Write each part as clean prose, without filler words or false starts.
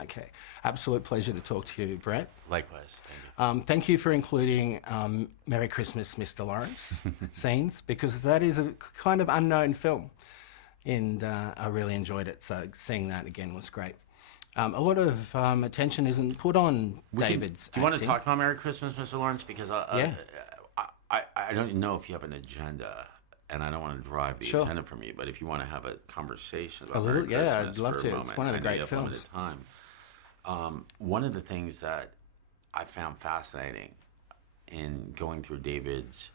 Okay. Absolute pleasure to talk to you, Brett. Likewise. Thank you. Thank you for including Merry Christmas, Mr. Lawrence scenes, because that is a kind of unknown film. And I really enjoyed it. So seeing that again was great. A lot of attention isn't put on David's Do you want to acting. talk about Merry Christmas, Mr. Lawrence? Because Yeah. I don't know if you have an agenda, and I don't want to drive the Sure. agenda from you, but if you want to have a conversation about A little- Merry yeah, Christmas I'd love for a to. It's moment, one of the I know great you have films. limited time. One of the things that I found fascinating in going through David's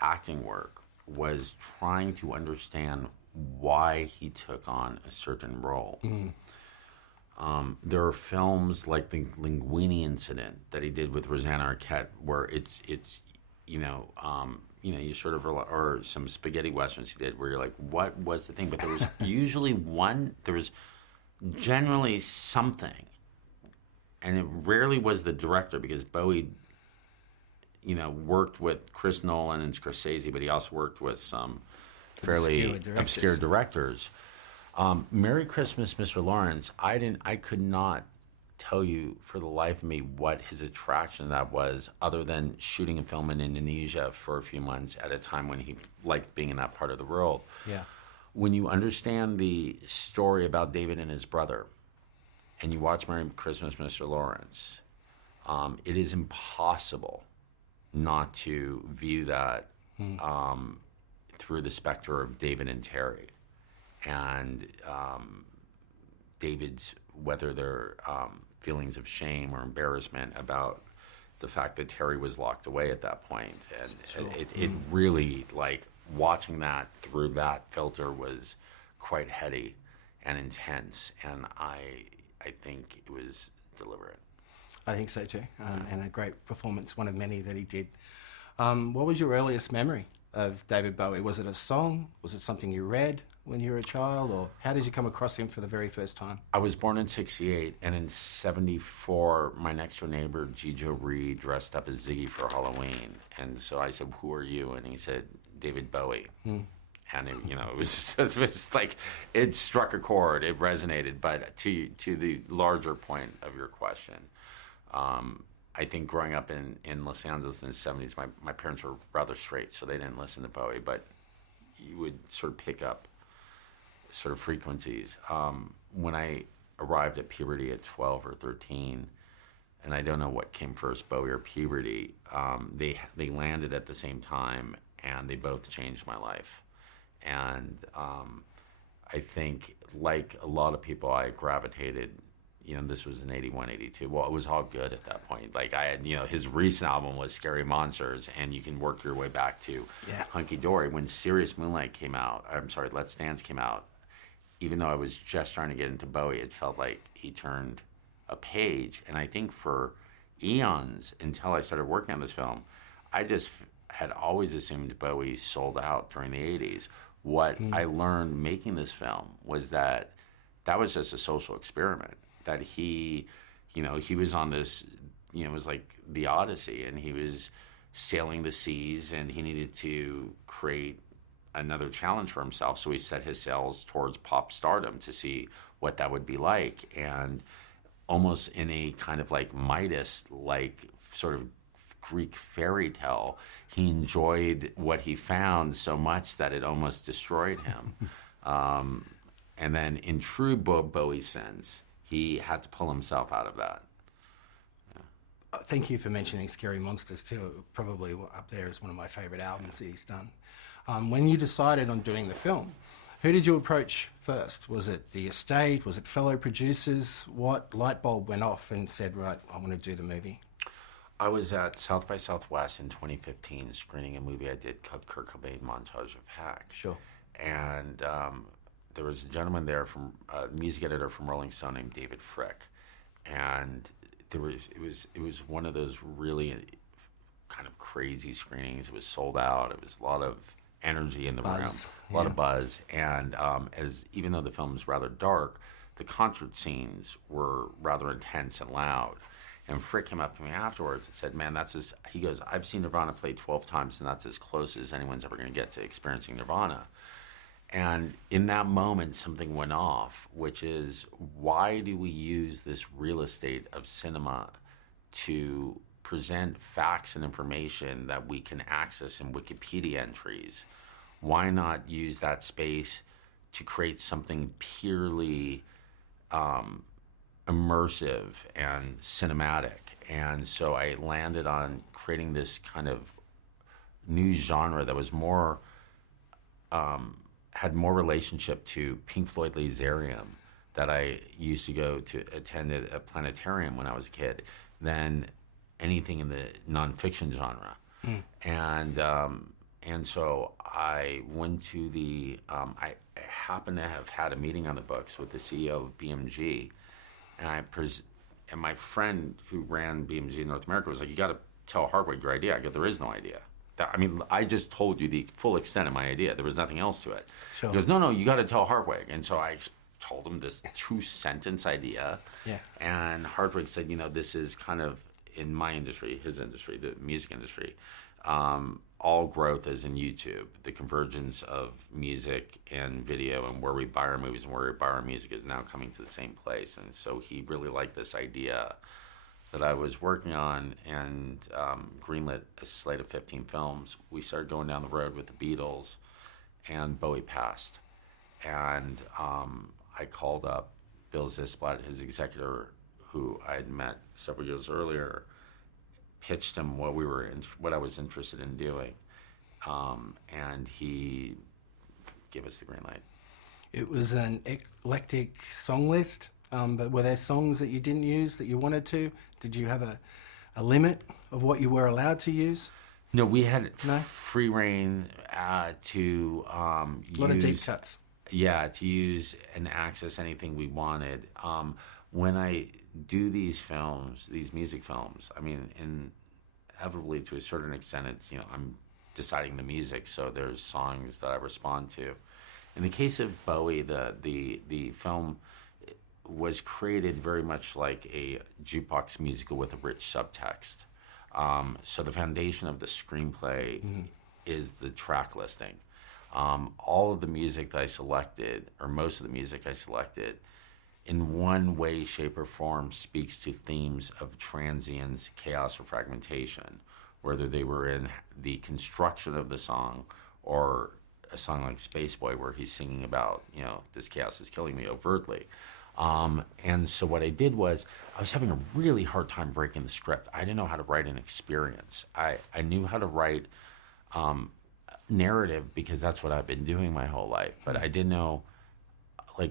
acting work was trying to understand why he took on a certain role. There are films like the Linguini incident that he did with Rosanna Arquette, where it's you sort of or some spaghetti westerns he did, where you're like, what was the thing? But there was usually there was generally something, and it rarely was the director, because Bowie, worked with Chris Nolan and Scorsese, but he also worked with some fairly obscure directors. Merry Christmas, Mr. Lawrence. I could not tell you for the life of me what his attraction to that was, other than shooting a film in Indonesia for a few months at a time when he liked being in that part of the world. Yeah. When you understand the story about David and his brother, and you watch Merry Christmas, Mr. Lawrence, it is impossible not to view that through the specter of David and Terry. And David's, whether they're feelings of shame or embarrassment about the fact that Terry was locked away at that point. And Sure. it really, like, watching that through that filter was quite heady and intense. And I think it was deliberate. I think so too. And a great performance, one of many that he did. What was your earliest memory of David Bowie? Was it a song? Was it something you read when you were a child? Or how did you come across him for the very first time? I was born in 1968, and in 1974, my next-door neighbor, Gijo Reed, dressed up as Ziggy for Halloween. And so I said, "Who are you?" And he said, "David Bowie." And it was just like, it struck a chord, it resonated. But to the larger point of your question, I think growing up in Los Angeles in the 70s, my parents were rather straight, so they didn't listen to Bowie, but you would sort of pick up sort of frequencies. When I arrived at puberty at 12 or 13, and I don't know what came first, Bowie or puberty, they landed at the same time, and they both changed my life. And I think, like a lot of people, I gravitated, this was in 81, 82. Well, it was all good at that point. Like, I had, his recent album was Scary Monsters, and you can work your way back to Hunky Dory. When Serious Moonlight came out, Let's Dance came out, even though I was just trying to get into Bowie, it felt like he turned a page. And I think for eons, until I started working on this film, I just had always assumed Bowie sold out during the 80s. What I learned making this film was that was just a social experiment. That he was on this, it was like the Odyssey, and he was sailing the seas, and he needed to create another challenge for himself. So he set his sails towards pop stardom to see what that would be like. And almost in a kind of like Midas, like sort of Greek fairy tale, he enjoyed what he found so much that it almost destroyed him. And then in true Bowie sense, he had to pull himself out of that. Thank you for mentioning Scary Monsters too. Probably up there as one of my favourite albums that he's done. When you decided on doing the film, who did you approach first? Was it the estate? Was it fellow producers? What light bulb went off and said, right, I want to do the movie? I was at South by Southwest in 2015 screening a movie I did called Kurt Cobain, Montage of Heck. Sure. And there was a gentleman there, a music editor from Rolling Stone named David Frick. And it was one of those really kind of crazy screenings. It was sold out. It was a lot of energy in the room, a lot of buzz. And even though the film is rather dark, the concert scenes were rather intense and loud. And Frick came up to me afterwards and said, "Man, he goes, I've seen Nirvana play 12 times, and that's as close as anyone's ever going to get to experiencing Nirvana." And in that moment, something went off, which is, why do we use this real estate of cinema to present facts and information that we can access in Wikipedia entries? Why not use that space to create something purely immersive and cinematic? And so I landed on creating this kind of new genre that was more, had more relationship to Pink Floyd Laserium, that I used to go to attend at a planetarium when I was a kid, than anything in the nonfiction genre. And so I went to the, I happened to have had a meeting on the books with the CEO of BMG, and my friend who ran BMG in North America was like, you got to tell Hardwick your idea. I go, there is no idea. I mean, I just told you the full extent of my idea. There was nothing else to it. Sure. He goes, no, you got to tell Hardwick. And so I told him this 2-sentence idea. Yeah. And Hardwick said, this is kind of, in my industry, his industry, the music industry, all growth is in YouTube. The convergence of music and video and where we buy our movies and where we buy our music is now coming to the same place. And so he really liked this idea that I was working on, and greenlit a slate of 15 films. We started going down the road with the Beatles, and Bowie passed. And I called up Bill Zisplatt, his executor, who I had met several years earlier, pitched him what I was interested in doing, and he gave us the green light. It was an eclectic song list, but were there songs that you didn't use that you wanted to? Did you have a limit of what you were allowed to use? No, we had free reign to use... A lot of deep cuts. Yeah, to use and access anything we wanted. When I do these films, these music films, I mean, inevitably to a certain extent, it's, I'm deciding the music, so there's songs that I respond to. In the case of Bowie, the film was created very much like a jukebox musical with a rich subtext. So the foundation of the screenplay is the track listing. All of the music that I selected, or most of the music I selected, in one way, shape, or form speaks to themes of transience, chaos, or fragmentation, whether they were in the construction of the song or a song like Space Boy, where he's singing about, this chaos is killing me overtly. And so what I did was, I was having a really hard time breaking the script. I didn't know how to write an experience. I knew how to write narrative because that's what I've been doing my whole life, but I didn't know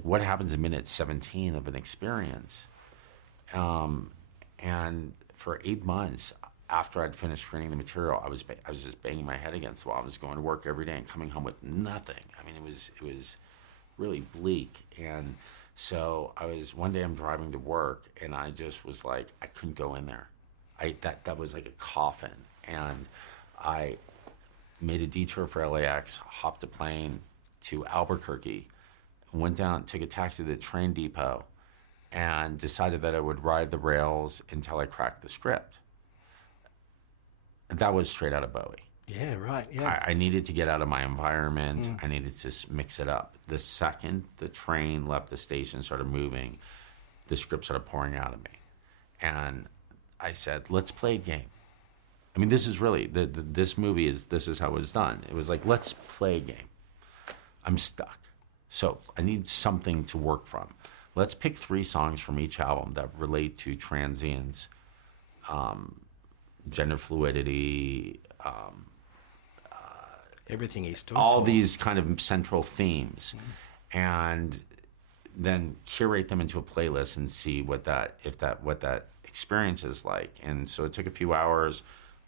what happens in minute 17 of an experience. And for 8 months after I'd finished screening the material, I was just banging my head against the wall. I was going to work every day and coming home with nothing. I mean, it was really bleak. And so one day I'm driving to work, and I just was like, I couldn't go in there. That was like a coffin. And I made a detour for LAX, hopped a plane to Albuquerque, went down, took a taxi to the train depot, and decided that I would ride the rails until I cracked the script. That was straight out of Bowie. Yeah, right, yeah. I needed to get out of my environment. I needed to mix it up. The second the train left the station, started moving, the script started pouring out of me. And I said, let's play a game. I mean, this is really, this movie this is how it was done. It was like, let's play a game. I'm stuck. So I need something to work from. Let's pick 3 songs from each album that relate to transience, gender fluidity, everything he stood all for. These kind of central themes, and then curate them into a playlist and see what that experience is like. And so it took a few hours,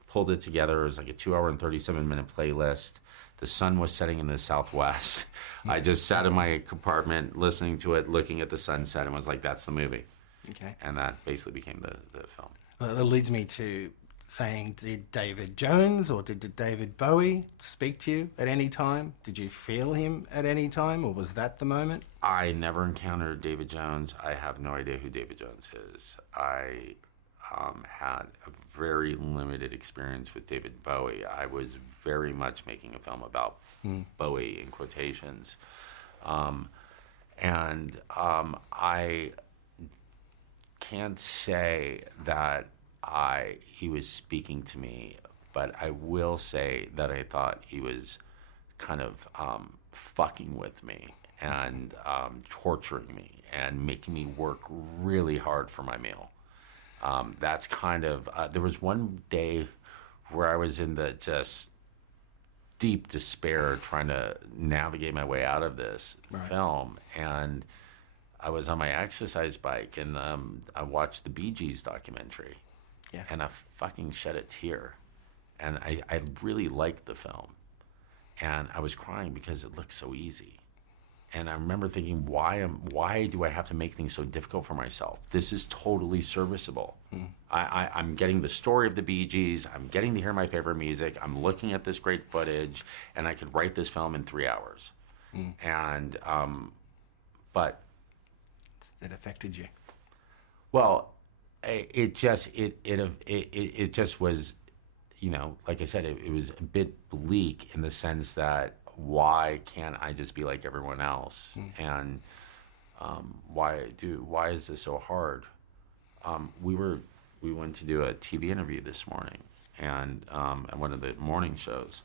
pulled it together. It was like a 2-hour and 37-minute playlist. The sun was setting in the southwest. I just sat in my compartment listening to it, looking at the sunset, and was like, that's the movie. Okay. And that basically became the film. Well, that leads me to saying, did David Jones or did David Bowie speak to you at any time? Did you feel him at any time, or was that the moment? I never encountered David Jones. I have no idea who David Jones is. had a very limited experience with David Bowie. I was very much making a film about Bowie in quotations. I can't say that he was speaking to me, but I will say that I thought he was kind of fucking with me and torturing me and making me work really hard for my meal. That's kind of there was one day where I was in the just deep despair trying to navigate my way out of this film, and I was on my exercise bike, and I watched the Bee Gees documentary, and I fucking shed a tear, and I really liked the film, and I was crying because it looked so easy. And I remember thinking, why do I have to make things so difficult for myself? This is totally serviceable. I'm getting the story of the Bee Gees. I'm getting to hear my favorite music. I'm looking at this great footage, and I could write this film in 3 hours. And but it affected you. Well, it just was, like I said, it was a bit bleak in the sense that, why can't I just be like everyone else? And why is this so hard? We went to do a TV interview this morning, and at one of the morning shows.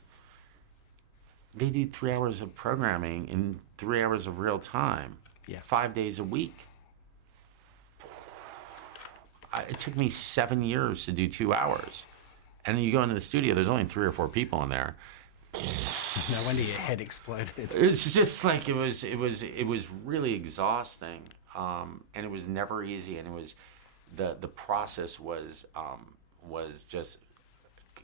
They do 3 hours of programming in 3 hours of real time, 5 days a week. It took me 7 years to do 2 hours, and you go into the studio. There's only 3 or 4 people in there. No wonder your head exploded. It's just like it was really exhausting, and it was never easy. And it was the process was just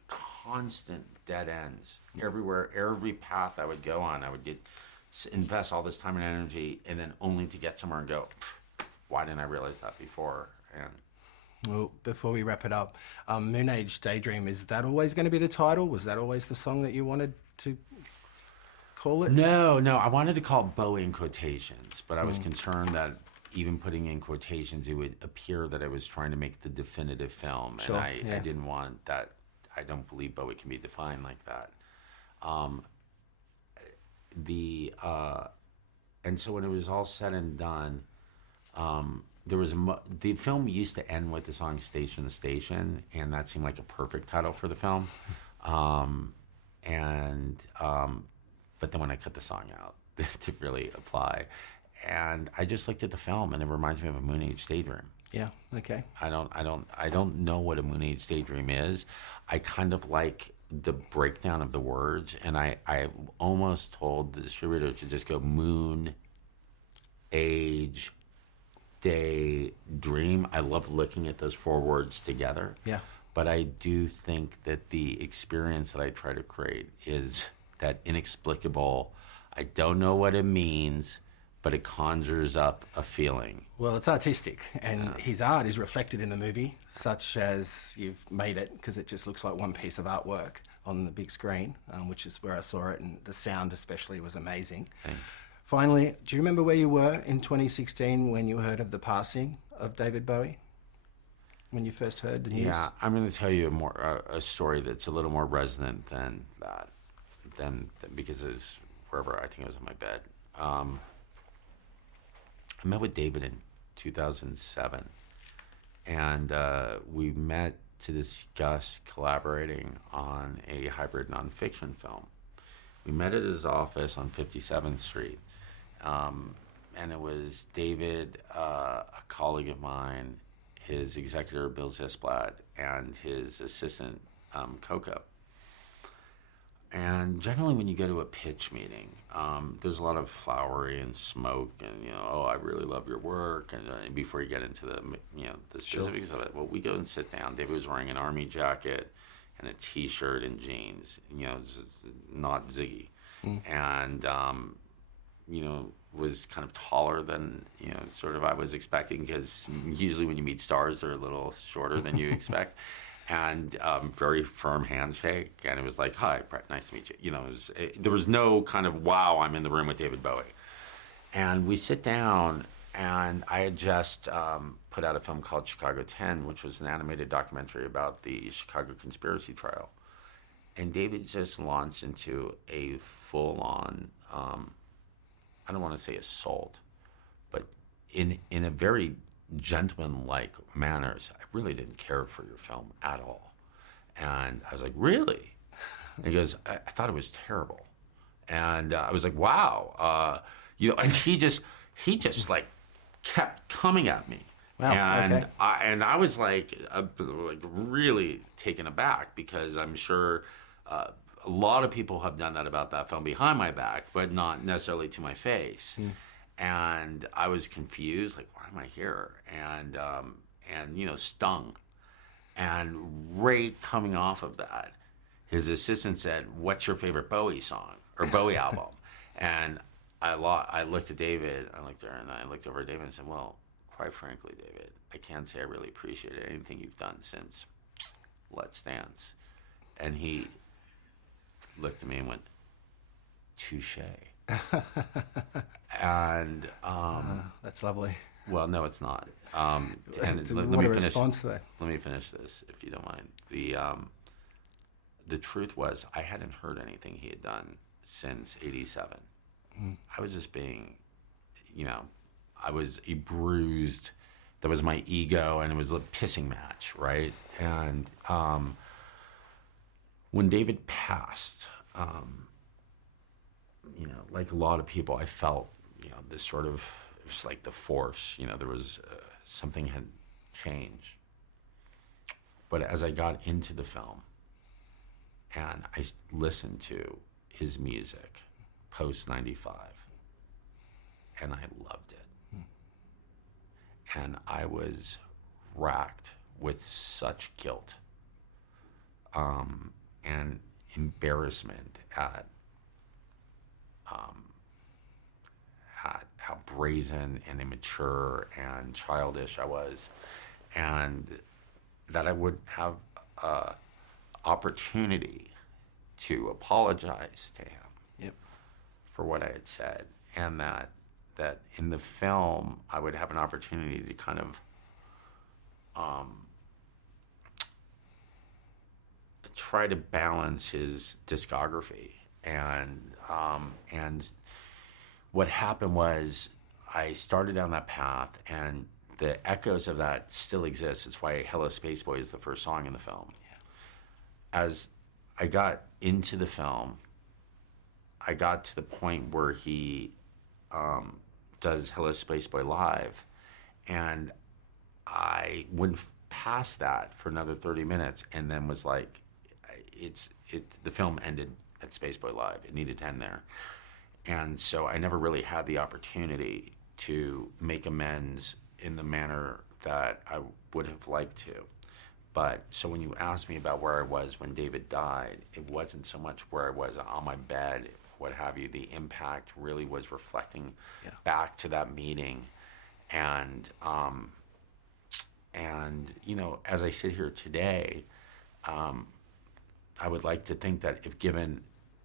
constant dead ends everywhere. Every path I would go on, I would invest all this time and energy, and then only to get somewhere and go, why didn't I realize that before? And well, before we wrap it up, Moonage Daydream, is that always going to be the title? Was that always the song that you wanted to call it? No, I wanted to call it Bowie in quotations, but I was concerned that even putting in quotations, it would appear that I was trying to make the definitive film, and I didn't want that. I don't believe Bowie can be defined like that. And so when it was all said and done, there was the film used to end with the song "Station to Station," and that seemed like a perfect title for the film. But then when I cut the song out to really apply, and I just looked at the film, and it reminds me of a Moonage Daydream. Yeah. Okay. I don't know what a Moonage Daydream is. I kind of like the breakdown of the words, and I almost told the distributor to just go moon, age, day, dream. I love looking at those 4 words together. Yeah. But I do think that the experience that I try to create is that inexplicable, I don't know what it means, but it conjures up a feeling. Well, it's artistic, and his art is reflected in the movie, such as you've made it, because it just looks like one piece of artwork on the big screen, which is where I saw it, and the sound especially was amazing. Thanks. Finally, do you remember where you were in 2016 when you heard of the passing of David Bowie? When you first heard the news? Yeah, I'm going to tell you a story that's a little more resonant than that, because it was wherever, I think it was in my bed. I met with David in 2007, and we met to discuss collaborating on a hybrid nonfiction film. We met at his office on 57th Street, and it was David, a colleague of mine, his executor, Bill Zisblad, and his assistant, Coco. And generally when you go to a pitch meeting, there's a lot of flowery and smoke and, I really love your work. And before you get into the specifics of it, well, we go and sit down. David was wearing an army jacket and a T-shirt and jeans, just not Ziggy. And, was kind of taller than, sort of I was expecting, because usually when you meet stars, they're a little shorter than you expect. And very firm handshake, and it was like, "Hi, Brett, nice to meet you." There was no kind of, "Wow, I'm in the room with David Bowie." And we sit down, And I had just put out a film called Chicago 10, which was an animated documentary about the Chicago conspiracy trial. And David just launched into a full-on, I don't want to say assault, but in a very gentleman-like manners. I really didn't care for your film at all. And I was like, really? And he goes, I thought it was terrible. And I was like, wow. And he just like kept coming at me. Wow, and okay. I was like really taken aback, because I'm sure a lot of people have done that about that film behind my back, but not necessarily to my face. And I was confused, like, why am I here? And stung. And right coming off of that, his assistant said, "What's your favorite Bowie song or Bowie album?" And I looked at David, I looked over at David and said, "Well, quite frankly, David, I can't say I really appreciated anything you've done since Let's Dance." And he looked at me and went, "Touche." And that's lovely. well, no, it's not. And let What me a finish. response, though. Let me finish this, if you don't mind. The truth was, I hadn't heard anything he had done since '87. I was just being, I was a bruised. That was my ego, and it was a pissing match, right? And when David passed, like a lot of people, I felt, this sort of, it was like the force, there was something had changed. But as I got into the film and I listened to his music post '95, and I loved it. And I was racked with such guilt and embarrassment at how brazen and immature and childish I was, and that I would have opportunity to apologize to him for what I had said, and that in the film I would have an opportunity to kind of try to balance his discography. And what happened was I started down that path, and the echoes of that still exist. It's why Hello Spaceboy is the first song in the film. As I got into the film, I got to the point where he does Hello Spaceboy live, and I went past that for another 30 minutes, and then was like, the film ended at Spaceboy Live. It needed to end there. And so I never really had the opportunity to make amends in the manner that I would have liked to. But so when you asked me about where I was when David died, it wasn't so much where I was on my bed, what have you. The impact really was reflecting back to that meeting. And as I sit here today, I would like to think that if given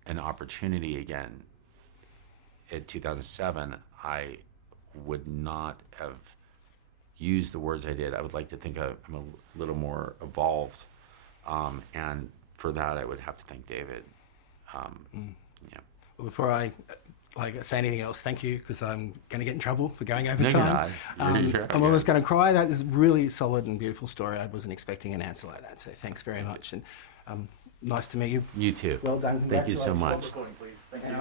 an opportunity again in 2007, I would not have used the words I did. I would like to think I'm a little more evolved. And for that, I would have to thank David. Well, before I say anything else, thank you, because I'm going to get in trouble for going over No, you're time. not. I'm almost going to cry. That is a really solid and beautiful story. I wasn't expecting an answer like that, so thanks very much. And nice to meet you. You too. Well done. Thank you so Congratulations. much. Recording, please. Thank you.